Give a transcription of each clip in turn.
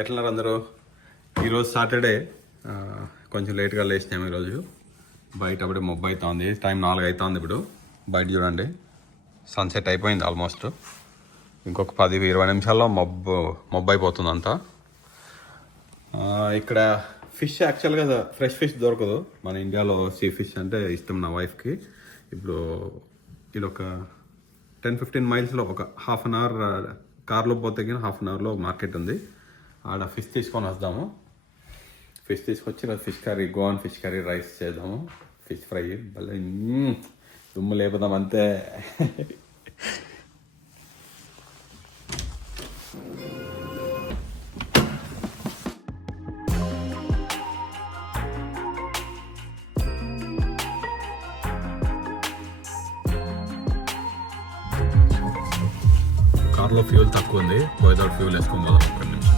ఎట్లన్నారు అందరూ? ఈరోజు సాటర్డే, కొంచెం లేట్గా లేచినాము ఈరోజు. బయట అప్పుడే మబ్బు అవుతుంది, టైం 4 అవుతుంది ఇప్పుడు. బయట చూడండి, సన్సెట్ అయిపోయింది ఆల్మోస్ట్. ఇంకొక 10-20 నిమిషాల్లో మబ్బు అయిపోతుంది అంతా. ఇక్కడ ఫిష్ యాక్చువల్గా ఫ్రెష్ ఫిష్ దొరకదు మన ఇండియాలో. సీ ఫిష్ అంటే ఇష్టం నా వైఫ్కి. ఇప్పుడు ఇది ఒక 10-15 మైల్స్లో ఒక హాఫ్ అన్ అవర్ కార్లో పోతే కానీ హాఫ్ అన్ అవర్లో మార్కెట్ ఉంది. ఆడ ఫిష్ తీసుకొని వద్దాము. ఫిష్ తీసుకొచ్చి fish curry, Goan fish curry rice చేద్దాము. ఫిష్ ఫ్రై భలే దుమ్ము లేపుదాం అంతే. కార్లో ఫ్యూల్ తక్కువ ఉంది, పోయేదాడు ఫ్యూల్ వేసుకొని పోదాం ఒక్క నిమిషం.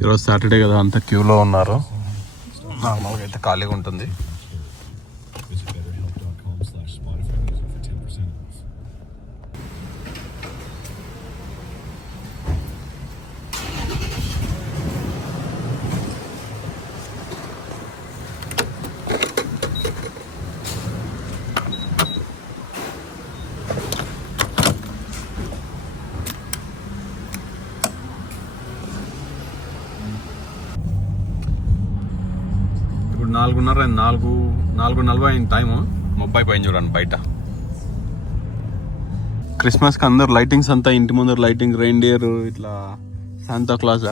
ఈరోజు సాటర్డే కదా, అంతా క్యూలో ఉన్నారు. నార్మల్గా అయితే ఖాళీగా ఉంటుంది. ఇప్పుడు 4:40 అయింది టైము. మబ్బు అయిపోయింది చూడండి బయట. క్రిస్మస్కి అందరు లైటింగ్స్ అంతా ఇంటి ముందర లైటింగ్, రెయిన్డియర్, ఇట్లా శాంతా క్లాస్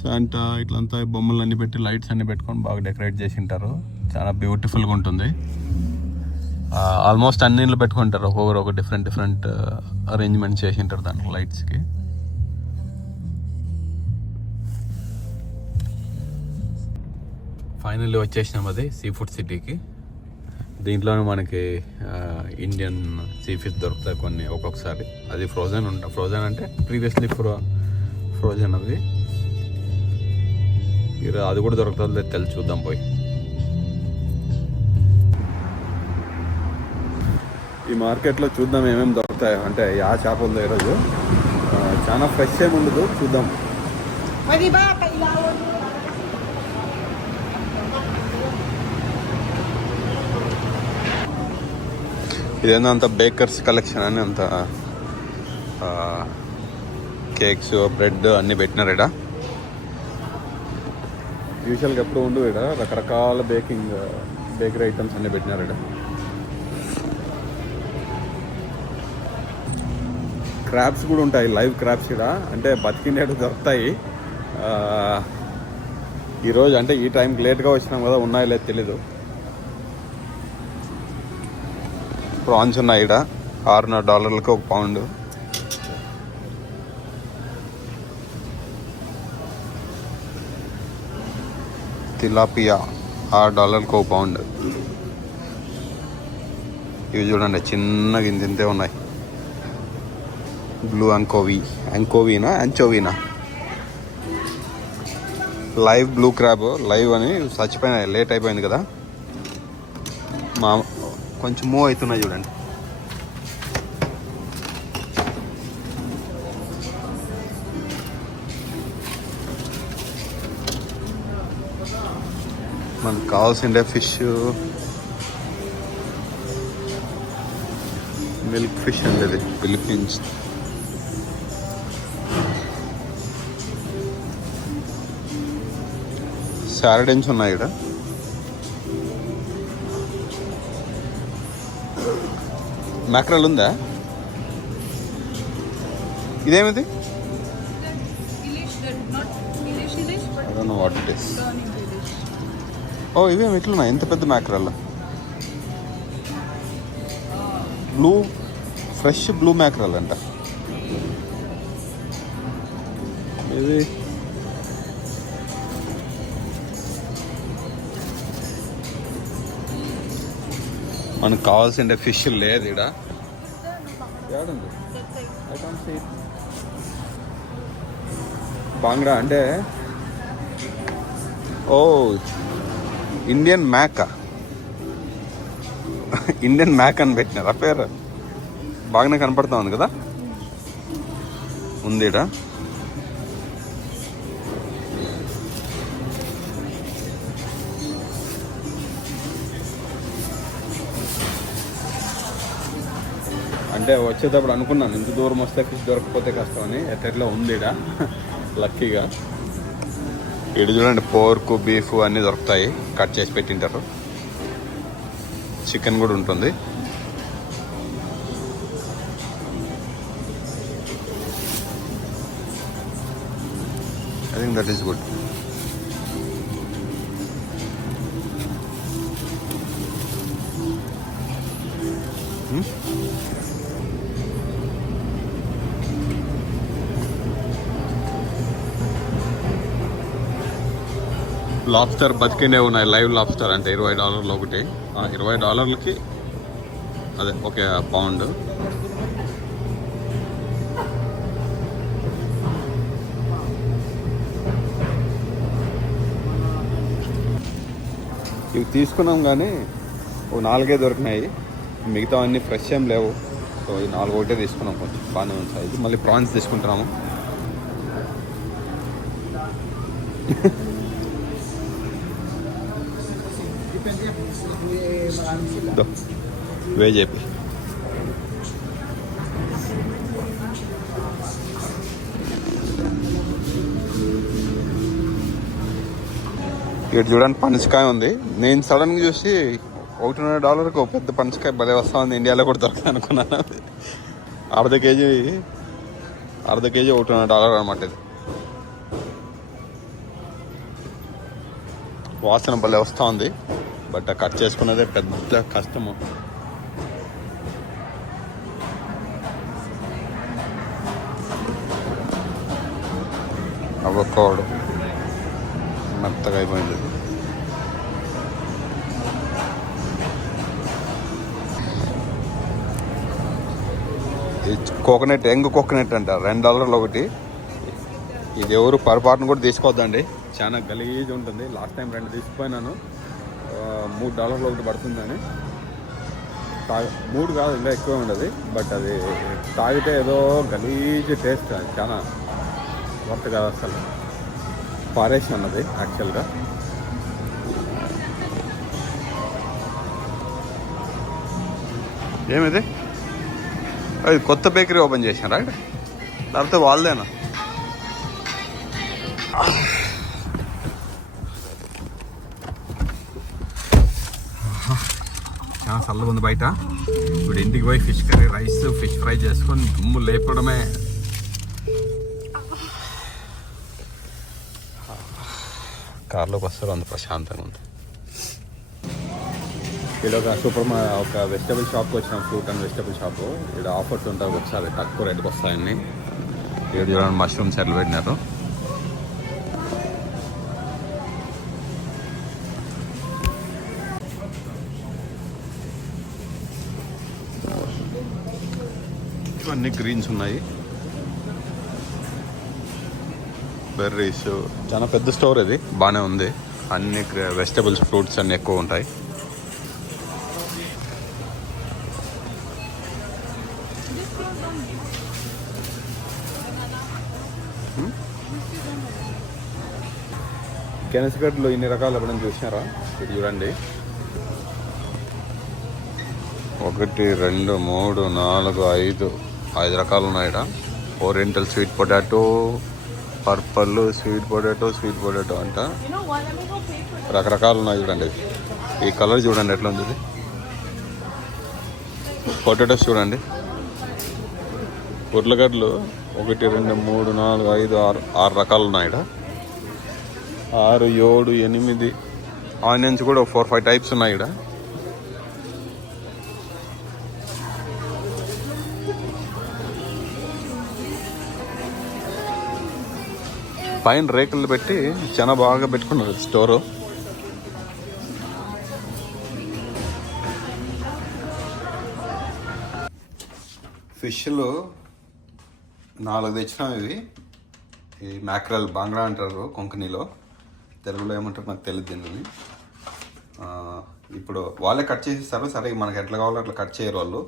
శాంటా ఇట్లంతా బొమ్మలు అన్నీ పెట్టి లైట్స్ అన్నీ పెట్టుకొని బాగా డెకరేట్ చేసి ఉంటారు. చాలా బ్యూటిఫుల్గా ఉంటుంది. ఆల్మోస్ట్ అన్ని ఇంట్లో పెట్టుకుంటారు, ఒక్కొక్కరు ఒక డిఫరెంట్ అరేంజ్మెంట్ చేసి ఉంటారు దానికి లైట్స్కి. ఫైనల్లీ వచ్చేసినాం అది సీ ఫుడ్ సిటీకి. దీంట్లోనే మనకి ఇండియన్ సీ ఫిష్ దొరుకుతాయి కొన్ని ఒక్కొక్కసారి. అది ఫ్రోజన్ అంటే ప్రీవియస్లీ ఫ్రోజన్ అవి. అది కూడా దొరుకుతుంది తెలిసి చూద్దాం పోయి. ఈ మార్కెట్లో చూద్దాం ఏమేమి దొరుకుతాయి. అంటే ఆ చేప ఉందో ఈరోజు చాలా ఫ్రెష్ ఏమి ఉండదు, చూద్దాం. ఇదేందో అంత బేకర్స్ కలెక్షన్ అని అంత కేక్స్, బ్రెడ్ అన్నీ పెట్టినారు ఇక్కడ. యూజువల్గా ఎప్పుడు ఉండు ఇక్కడ రకరకాల బేకరీ ఐటమ్స్ అన్నీ పెట్టినారు ఇక్కడ. క్రాబ్స్ కూడా ఉంటాయి, లైవ్ క్రాబ్స్ ఇక్కడ. అంటే బతికినట్టు దొరుకుతాయి. ఈరోజు అంటే ఈ టైంకి లేట్గా వచ్చినాం కదా, ఉన్నాయో లేదు తెలీదు. ప్రాన్స్ ఉన్నాయి ఇక్కడ, $6.5 ఒక పౌండ్. తిలాపియా $6 ఒక పౌండ్. ఇవి చూడండి చిన్నగా ఇంతే ఉన్నాయి. బ్లూ యాంకోవీనా లైవ్ బ్లూ క్రాబ్. లైవ్ అని చచ్చిపోయినాయి, లేట్ అయిపోయింది కదా. కొంచెం మూవ్ అవుతున్నాయి చూడండి. మనకు కావాల్సిండే ఫిష్, మిల్క్ ఫిష్ అంటే ఇది ఫిలిప్పీన్స్. సారడైన్స్ ఉన్నాయి ఇక్కడ. మ్యాక్రల్ ఉందా? ఇదేమిది? What it is. ఓ ఇవేమి ఇట్లున్నాయి, ఎంత పెద్ద మ్యాక్రల్. ఫ్రెష్ బ్లూ మ్యాక్రల్ అంట ఇది. మనకు కావాల్సిన ఫిష్ లేదు ఇక్కడ. బాంగ్డా అంటే ఓ ఇండియన్ మ్యాక్ ఇండియన్ మ్యాక్ అని పెట్టినారా పేరు? బాగానే కనపడతా ఉంది కదా, ఉందిడా. అంటే వచ్చేటప్పుడు అనుకున్నాను ఇంత దూరం వస్తే ఫిష్ దొరకపోతే కష్టం అని. ఎట్లా ఉందిడా లక్కీగా. ఇటు చూడండి, పోర్క్ బీఫ్ అన్నీ దొరుకుతాయి, కట్ చేసి పెట్టింటారు. చికెన్ కూడా ఉంటుంది. I think that is good. Lobster బతికినే ఉన్నాయి, లైవ్ లాబ్స్టర్. అంటే $20 ఒకటి. $20కి అదే ఒక పౌండ్. ఇవి తీసుకున్నాం కానీ ఓ 4 దొరికినాయి, మిగతా అన్నీ ఫ్రెష్ ఏం లేవు. సో ఈ 4 ఒకటే తీసుకున్నాం, కొంచెం బాగానే ఉంది సైజు. మళ్ళీ ప్రాన్స్ తీసుకుంటున్నాము. వే చెప్పి ఇక్కడ చూడండి, పనసకాయ ఉంది. నేను సడన్గా చూసి $1.5కి ఒక పెద్ద పనసకాయ భలే వస్తా ఉంది, ఇండియాలో కూడా దొరకదు అనుకున్నాను. అర్ధ కేజీ $1.5 అనమాట. ఇది వాసన భలే వస్తూ ఉంది, బట్ కట్ చేసుకున్నదే పెద్ద కష్టము. అవకాడో మెత్తగా అయిపోయింది. కోకోనట్, యంగ్ కోకోనట్ అంట, $2 ఒకటి. ఇది ఎవరు పొరపాటును కూడా తీసుకోవద్దండి, చాలా గలీజ్ ఉంటుంది. లాస్ట్ టైం 2 తీసుకుపోయినాను, $3 ఒకటి పడుతుందని. 3 కాదు, ఇంకా ఎక్కువ ఉండదు. బట్ అది తాగితే ఏదో గలీజ్ టేస్ట్, చాలా వర్త్ కాదు అసలు. పారేసి ఉన్నది యాక్చువల్గా. ఏమిది? అది కొత్త బేకరీ ఓపెన్ చేశారా లేకపోతే వాళ్ళదేనా? చాలా చల్లగా ఉంది బయట. ఇప్పుడు ఇంటికి పోయి fish curry, rice, fish fry చేసుకొని దుమ్ము లేపడమే. కార్లోకి వస్తారు, అంత ప్రశాంతంగా ఉంది. ఇక్కడ ఒక వెజిటబుల్ షాప్కి వచ్చినాం, ఫ్రూట్ అండ్ వెజిటబుల్ షాపు. ఇక్కడ ఆఫర్స్ ఉంటాయి, ఒకసారి తక్కువ రేటుకి వస్తాయని. ఇక్కడ చూడండి, మష్రూమ్స్ ఎట్లా పెట్టినారు. ఇవన్నీ గ్రీన్స్ ఉన్నాయి, బెర్రీస్. చాలా పెద్ద స్టోర్ ఇది, బాగానే ఉంది. అన్ని వెజిటబుల్స్, ఫ్రూట్స్ అన్నీ ఎక్కువ ఉంటాయి. కెనస్గడ్లో ఇన్ని రకాలు ఎప్పుడైనా చూసినారా? ఇది చూడండి, 1 2 3 4 5 రకాలు ఉన్నాయి ఇక్కడ. Oriental sweet potato, purple sweet potato అంట, రకరకాలు ఉన్నాయి. చూడండి, ఈ కలర్ చూడండి ఎట్లా ఉంది. పొటాటోస్ చూడండి, ఉర్లగడ్డలు 1 2 3 4 5 6 రకాలు ఉన్నాయి ఇక్కడ. 6 7 8 ఆనియన్స్ కూడా 4 5 టైప్స్ ఉన్నాయి ఇక్కడ. పైన రేకులు పెట్టి చాలా బాగా పెట్టుకున్నారు స్టోరు. ఫిష్లు 4 తెచ్చినాం. ఇవి ఈ మ్యాక్రల్, బాంగ్డా అంటారు కొంకణిలో. తెలుగులో ఏమంటారు నాకు తెలియదు దీనిని. ఇప్పుడు వాళ్ళే కట్ చేసిస్తారు. సరే మనకి ఎట్లా కావాలో అట్లా కట్ చేయరు వాళ్ళు.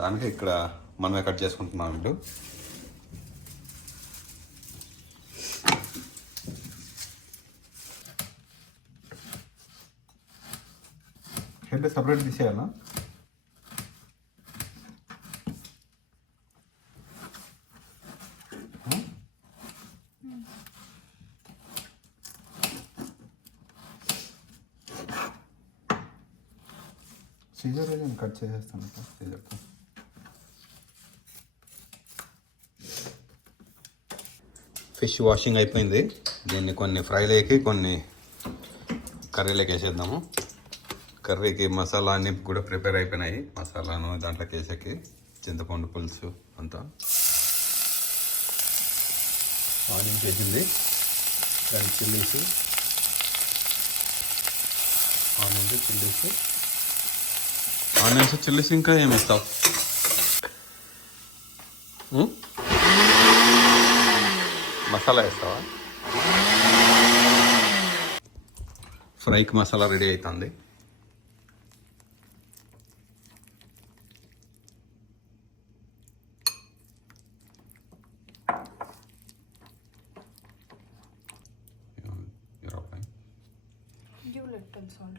దానికి ఇక్కడ మనమే కట్ చేసుకుంటున్నాం ఇప్పుడు. హెడ్ సపరేట్ తీసేయాలా? సీజర్ నేను కట్ చేసేస్తాను సీజర్తో. ఫిష్ వాషింగ్ అయిపోయింది. దీన్ని కొన్ని ఫ్రైలోకి కొన్ని కర్రీలోకి వేసేద్దాము. కర్రీకి మసాలా అన్నీ కూడా ప్రిపేర్ అయిపోయినాయి. మసాలాను దాంట్లోకి వేసేకి చింతపండు పులుసు అంతా ఆనియన్స్ వేసింది. దాని చిల్లీస్, ఆనియన్స్ చిల్లీస్ ఇంకా ఏమి వేస్తావు? మసాలా వేస్తావా? ఫ్రైకి మసాలా రెడీ అవుతుంది. You little salt.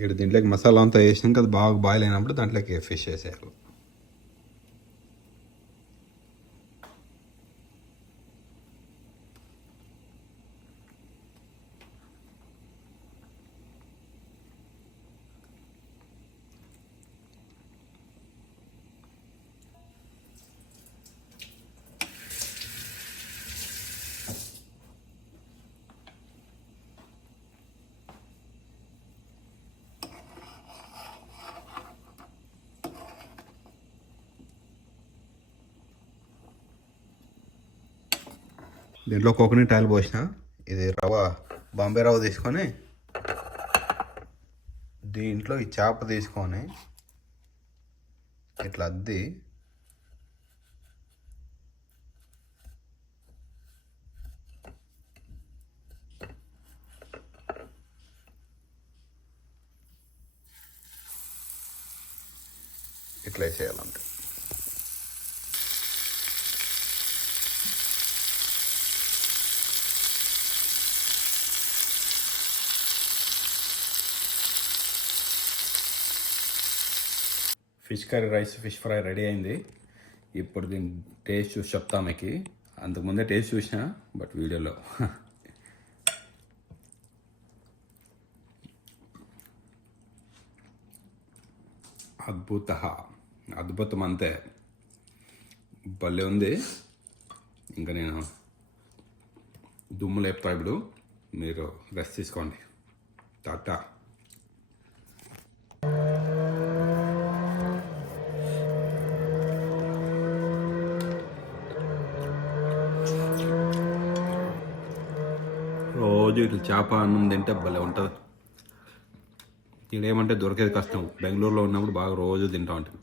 ఇక్కడ దీంట్లోకి మసాలా అంతా వేసినాక అది బాగా బాయిల్ అయినప్పుడు దాంట్లోకి ఫిష్ వేసేయాలి. దీంట్లో కోకోనట్ ఆయిల్ పోసిన. ఇది రవ్వ, బాంబే రవ్వ తీసుకొని దీంట్లో ఈ చేప తీసుకొని ఇట్లా అద్ది ఇట్లా వేసేయాలంటే. Fish curry rice, fish fry ready అయింది. ఇప్పుడు దీని టేస్ట్ చూసి చెప్తా మీకు. అంతకుముందే టేస్ట్ చూసిన బట్ వీడియోలో. అద్భుతం అంతే, భలే ఉంది. ఇంకా నేను దుమ్ము లేపుతా. ఇప్పుడు మీరు రెస్ట్ తీసుకోండి. టాటా. రోజు ఇట్లా చేప అన్నం తింటే భలే ఉంటుంది. ఇక్కడేమంటే దొరికేది కష్టం. బెంగళూరులో ఉన్నప్పుడు బాగా రోజు తింటూ ఉంటాను.